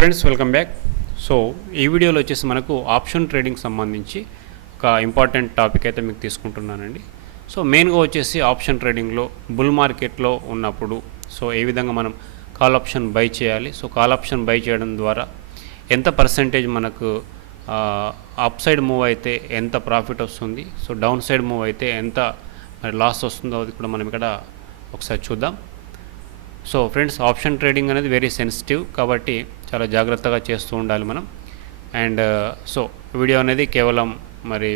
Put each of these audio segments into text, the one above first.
Friends welcome back. So ఈ వీడియోలో వచ్చేసి మనకు ఆప్షన్ ట్రేడింగ్ సంబంధించి ఒక ఇంపార్టెంట్ టాపిక్ అయితే మీకు తీసుకుంటున్నానండి. సో మెయిన్గా వచ్చేసి ఆప్షన్ ట్రేడింగ్లో బుల్ మార్కెట్లో ఉన్నప్పుడు సో ఏ విధంగా మనం కాల్ ఆప్షన్ బై చేయాలి, సో కాల్ ఆప్షన్ బై చేయడం ద్వారా ఎంత పర్సెంటేజ్ మనకు అప్ సైడ్ మూవ్ అయితే ఎంత ప్రాఫిట్ వస్తుంది, సో డౌన్ సైడ్ మూవ్ అయితే ఎంత మరి లాస్ వస్తుందో అది కూడా మనం ఇక్కడ ఒకసారి చూద్దాం. సో ఫ్రెండ్స్, ఆప్షన్ ట్రేడింగ్ అనేది వెరీ సెన్సిటివ్ కాబట్టి చాలా జాగ్రత్తగా చేస్తూ ఉండాలి మనం. అండ్ సో వీడియో అనేది కేవలం మరి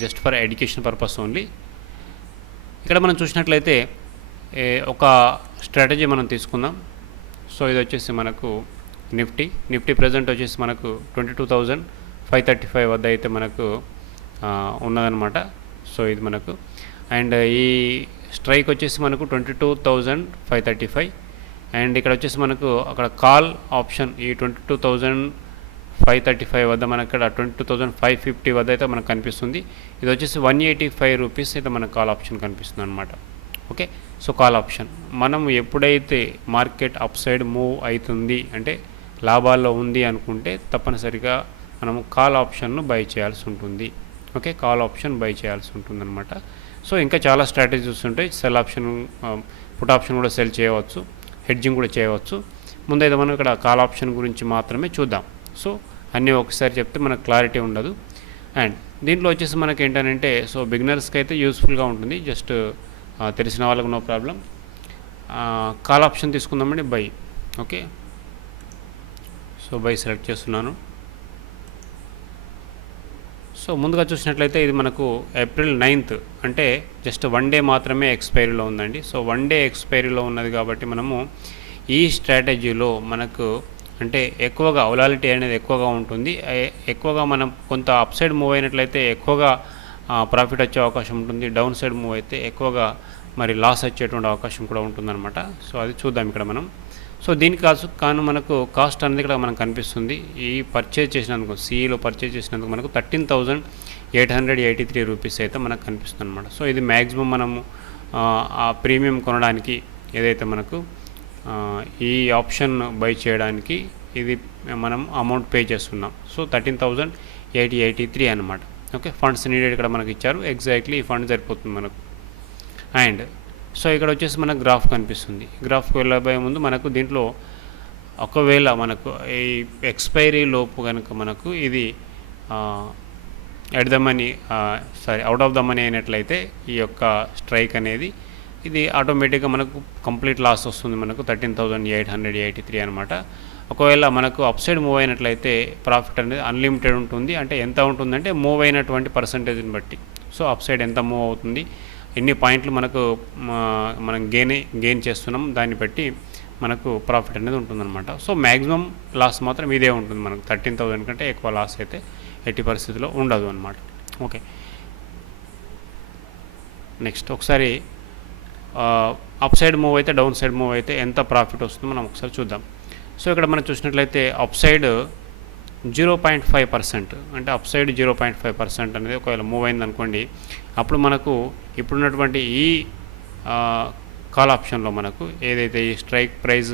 just for education purpose only. ఇక్కడ మనం చూసినట్లయితే ఒక స్ట్రాటజీ మనం తీసుకుందాం. సో ఇది వచ్చేసి మనకు నిఫ్టీ ప్రజెంట్ వచ్చేసి మనకు 22,535 వద్ద అయితే మనకు ఉన్నదన్నమాట. సో ఇది మనకు అండ్ ఈ స్ట్రైక్ వచ్చేసి మనకు 22,535 అండ్ ఇక్కడ వచ్చేసి మనకు అక్కడ కాల్ ఆప్షన్ ఈ 22,535 వద్ద మనకు ఇక్కడ 22,550 వద్ద అయితే మనకు కనిపిస్తుంది. ఇది వచ్చేసి 185 రూపీస్ అయితే మనకు కాల్ ఆప్షన్ కనిపిస్తుంది అనమాట. ఓకే, సో కాల్ ఆప్షన్ మనం ఎప్పుడైతే మార్కెట్ అప్ సైడ్ మూవ్ అవుతుంది అంటే లాభాల్లో ఉంది అనుకుంటే తప్పనిసరిగా మనము కాల్ ఆప్షన్ను బై చేయాల్సి ఉంటుంది. ఓకే, కాల్ ఆప్షన్ బై చేయాల్సి ఉంటుందన్నమాట. సో ఇంకా చాలా స్ట్రాటజీస్ ఉంటాయి. సెల్ ఆప్షన్, పుట్ ఆప్షన్ కూడా సెల్ చేయవచ్చు, హెడ్జింగ్ కూడా చేయవచ్చు. ముందైతే మనం ఇక్కడ కాల్ ఆప్షన్ గురించి మాత్రమే చూద్దాం. సో అన్నీ ఒకసారి చెప్తే మనకు క్లారిటీ ఉండదు. అండ్ దీంట్లో వచ్చేసి మనకి ఏంటంటే సో బిగినర్స్కి అయితే యూస్ఫుల్గా ఉంటుంది, జస్ట్ తెలిసిన వాళ్ళకు నో ప్రాబ్లం. కాల్ ఆప్షన్ తీసుకుందామండి, buy. Okay, so buy select చేస్తున్నాను. సో ముందుగా చూసినట్లయితే ఇది మనకు ఏప్రిల్ 9th అంటే జస్ట్ 1 డే మాత్రమే ఎక్స్పైరీలో ఉందండి. సో 1 డే ఎక్స్పైరీలో ఉన్నది కాబట్టి మనము ఈ స్ట్రాటజీలో మనకు అంటే ఎక్కువగా వొలాటిలిటీ అనేది ఎక్కువగా ఉంటుంది. ఎక్కువగా మనం కొంత అప్ సైడ్ మూవ్ అయినట్లయితే ఎక్కువగా ప్రాఫిట్ వచ్చే అవకాశం ఉంటుంది, డౌన్ సైడ్ మూవ్ అయితే ఎక్కువగా మరి లాస్ వచ్చేటువంటి అవకాశం కూడా ఉంటుందన్నమాట. సో అది చూద్దాం ఇక్కడ మనం. సో దీనికి కాను మనకు కాస్ట్ అనేది ఇక్కడ మనకు కనిపిస్తుంది. ఈ పర్చేజ్ చేసినందుకు సిఈలో పర్చేజ్ చేసినందుకు మనకు 13,883 రూపీస్ అయితే మనకు కనిపిస్తుంది అనమాట. సో ఇది మ్యాక్సిమం మనము ఆ ప్రీమియం కొనడానికి ఏదైతే మనకు ఈ ఆప్షన్ బై చేయడానికి ఇది మనం అమౌంట్ పే చేస్తున్నాం. సో 13,883 అనమాట. ఓకే, ఫండ్స్ నీడెడ్ ఇక్కడ మనకు ఇచ్చారు, ఎగ్జాక్ట్లీ ఈ ఫండ్ సరిపోతుంది మనకు. అండ్ సో ఇక్కడ వచ్చేసి మనకు గ్రాఫ్ కనిపిస్తుంది. గ్రాఫ్కి వెళ్ళబోయే ముందు మనకు దీంట్లో ఒకవేళ మనకు ఈ ఎక్స్పైరీ లోపు కనుక మనకు ఇది అవుట్ ఆఫ్ ద మనీ అయినట్లయితే ఈ యొక్క స్ట్రైక్ అనేది ఇది ఆటోమేటిక్గా మనకు కంప్లీట్ లాస్ వస్తుంది, మనకు 13,883 అనమాట. ఒకవేళ మనకు అప్ సైడ్ మూవ్ అయినట్లయితే ప్రాఫిట్ అనేది అన్లిమిటెడ్ ఉంటుంది. అంటే ఎంత ఉంటుందంటే మూవ్ అయినటువంటి పర్సంటేజ్ని బట్టి. సో అప్ సైడ్ ఎంత మూవ్ అవుతుంది, ఎన్ని పాయింట్లు మనకు మనం గెయిన్ చేస్తున్నాం దాన్ని బట్టి మనకు ప్రాఫిట్ అనేది ఉంటుందన్నమాట. సో మ్యాక్సిమం లాస్ మాత్రం ఇదే ఉంటుంది, మనకు 13,000 కంటే ఎక్కువ లాస్ అయితే ఎట్టి పరిస్థితిలో ఉండదు అనమాట. ఓకే, నెక్స్ట్ ఒకసారి అప్ సైడ్ మూవ్ అయితే డౌన్ సైడ్ మూవ్ అయితే ఎంత ప్రాఫిట్ వస్తుందో మనం ఒకసారి చూద్దాం. సో ఇక్కడ మనం చూసినట్లయితే అప్ సైడ్ 0.5% అంటే అప్ సైడ్ 0.5% అనేది ఒకవేళ మూవ్ అయింది అనుకోండి, అప్పుడు మనకు ఇప్పుడున్నటువంటి ఈ కాల్ ఆప్షన్లో మనకు ఏదైతే ఈ స్ట్రైక్ ప్రైస్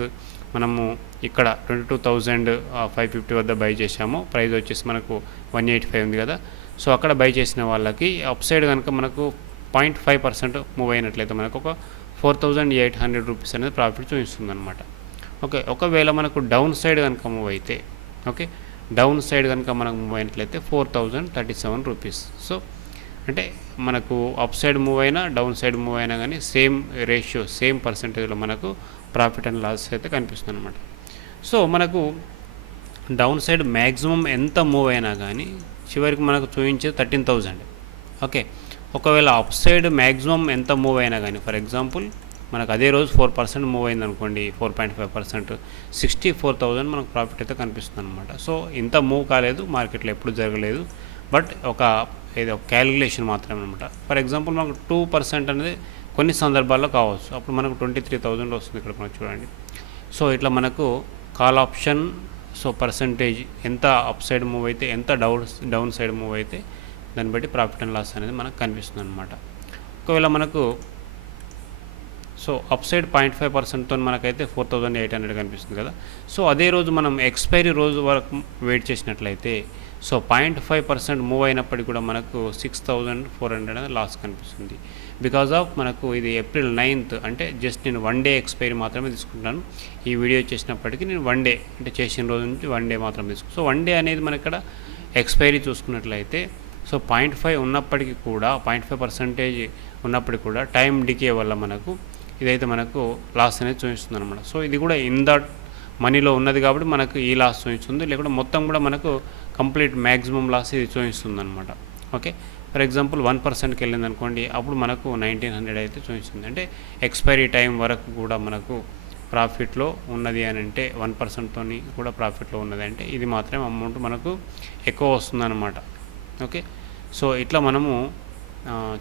మనము ఇక్కడ 22,550 వద్ద బై చేసామో, ప్రైస్ వచ్చేసి మనకు 185 ఉంది కదా. సో అక్కడ బై చేసిన వాళ్ళకి అప్ సైడ్ కనుక మనకు 0.5% మూవ్ అయినట్లయితే మనకు ఒక 4,800 రూపీస్ అనేది ప్రాఫిట్ చూపిస్తుంది అనమాట. ఓకే, ఒకవేళ మనకు డౌన్ సైడ్ కనుక మూవ్ అయితే, ఓకే డౌన్ సైడ్ కనుక మనకు మూవ్ అయినట్లయితే 4,037 రూపీస్. సో అంటే మనకు అప్ సైడ్ మూవ్ అయినా డౌన్ సైడ్ మూవ్ అయినా కానీ సేమ్ రేషియో, సేమ్ పర్సంటేజ్లో మనకు ప్రాఫిట్ అండ్ లాస్ అయితే కనిపిస్తుంది అనమాట. సో మనకు డౌన్ సైడ్ మ్యాక్సిమం ఎంత మూవ్ అయినా కానీ చివరికి మనకు చూపించేది 13,000. ఓకే, ఒకవేళ అప్ సైడ్ మ్యాక్సిమం ఎంత మూవ్ అయినా కానీ, ఫర్ ఎగ్జాంపుల్ మనకు అదే రోజు 4% మూవ్ అయింది అనుకోండి, 4.5%, 64,000 మనకు ప్రాఫిట్ అయితే కనిపిస్తుంది అనమాట. సో ఇంత మూవ్ కాలేదు, మార్కెట్లో ఎప్పుడు జరగలేదు, బట్ ఒక క్యాలిక్యులేషన్ మాత్రమే అనమాట. ఫర్ ఎగ్జాంపుల్ మనకు 2% అనేది కొన్ని సందర్భాల్లో కావచ్చు, అప్పుడు మనకు 23,000 వస్తుంది ఇక్కడ మనకు చూడండి. సో ఇట్లా మనకు కాల్ ఆప్షన్ సో పర్సంటేజ్ ఎంత అప్ సైడ్ మూవ్ అయితే ఎంత డౌన్ సైడ్ మూవ్ అయితే దాన్ని బట్టి ప్రాఫిట్ అండ్ లాస్ అనేది మనకు కనిపిస్తుంది అనమాట. ఒకవేళ మనకు సో అప్ సైడ్ 0.5%తో మనకైతే 4800 కనిపిస్తుంది కదా. సో అదే రోజు మనం ఎక్స్పైరీ రోజు వరకు వెయిట్ చేసినట్లయితే సో 0.5% మూవ్ అయినప్పటికీ కూడా మనకు 6400 అనేది లాస్ కనిపిస్తుంది. బికాజ్ ఆఫ్ మనకు ఇది ఏప్రిల్ 9th అంటే జస్ట్ నేను 1 డే ఎక్స్పైరీ మాత్రమే తీసుకుంటాను. ఈ వీడియో చేసినప్పటికీ నేను 1 డే అంటే చేసిన రోజు నుంచి 1 డే మాత్రమే తీసుకుంటాను. సో 1 డే అనేది మన ఇక్కడ ఎక్స్పైరీ చూసుకున్నట్లయితే సో 0.5 ఉన్నప్పటికీ కూడా 0.5% ఉన్నప్పటికీ కూడా టైం డికే వల్ల మనకు ఇదైతే మనకు లాస్ అనేది చూపిస్తుంది అనమాట. సో ఇది కూడా ఇన్ దట్ మనీలో ఉన్నది కాబట్టి మనకు ఈ లాస్ చూపిస్తుంది, లేకుంటే మొత్తం కూడా మనకు కంప్లీట్ మ్యాక్సిమం లాస్ ఇది చూపిస్తుంది అనమాట. ఓకే, ఫర్ ఎగ్జాంపుల్ 1%కి వెళ్ళింది అనుకోండి, అప్పుడు మనకు 1900 అయితే చూపిస్తుంది. అంటే ఎక్స్పైరీ టైం వరకు కూడా మనకు ప్రాఫిట్లో ఉన్నది అని అంటే 1%తో కూడా ప్రాఫిట్లో ఉన్నది అంటే ఇది మాత్రమే అమౌంట్ మనకు ఎక్కువ వస్తుంది అనమాట. ఓకే, సో ఇట్లా మనము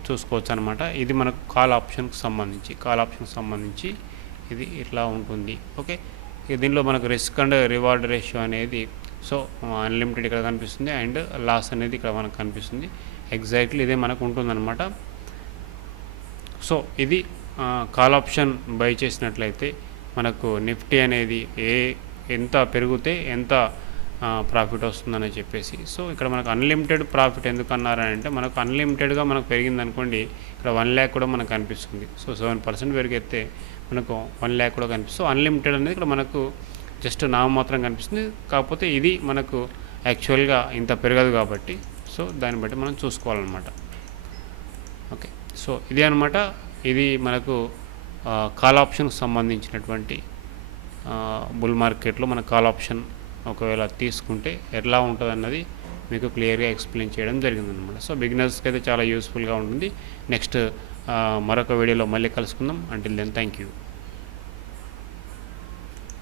చూసుకోవచ్చు అనమాట. ఇది మనకు కాల్ ఆప్షన్కి సంబంధించి ఇది ఇట్లా ఉంటుంది. ఓకే, దీనిలో మనకు రిస్క్ అండ్ రివార్డ్ రేషియో అనేది సో అన్లిమిటెడ్ ఇక్కడ కనిపిస్తుంది అండ్ లాస్ అనేది ఇక్కడ మనకు కనిపిస్తుంది. ఎగ్జాక్ట్లీ ఇదే మనకు ఉంటుందన్నమాట. సో ఇది కాల్ ఆప్షన్ బై చేసినట్లయితే మనకు నిఫ్టీ అనేది ఎంత పెరిగితే ఎంత ప్రాఫిట్ వస్తుందని చెప్పేసి. సో ఇక్కడ మనకు అన్లిమిటెడ్ ప్రాఫిట్ ఎందుకు అన్నారని అంటే మనకు అన్లిమిటెడ్గా మనకు పెరిగింది అనుకోండి, ఇక్కడ 1 lakh కూడా మనకు కనిపిస్తుంది. సో 7% పెరిగితే మనకు 1 lakh కూడా కనిపిస్తుంది. సో అన్లిమిటెడ్ అనేది ఇక్కడ మనకు జస్ట్ నామమాత్రం కనిపిస్తుంది. కాకపోతే ఇది మనకు యాక్చువల్గా ఇంత పెరగదు కాబట్టి సో దాన్ని బట్టి మనం చూసుకోవాలన్నమాట. ఓకే, సో ఇది అనమాట. ఇది మనకు కాల్ ఆప్షన్కి సంబంధించినటువంటి బుల్ మార్కెట్లో మన కాల్ ఆప్షన్ ఒకవేళ తీసుకుంటే ఎలా ఉంటుంది అన్నది మీకు క్లియర్గా ఎక్స్ప్లెయిన్ చేయడం జరిగిందనమాట. సో బిగినర్స్కి అయితే చాలా యూస్ఫుల్గా ఉంటుంది. నెక్స్ట్ మరొక వీడియోలో మళ్ళీ కలుసుకుందాం. Until then thank you.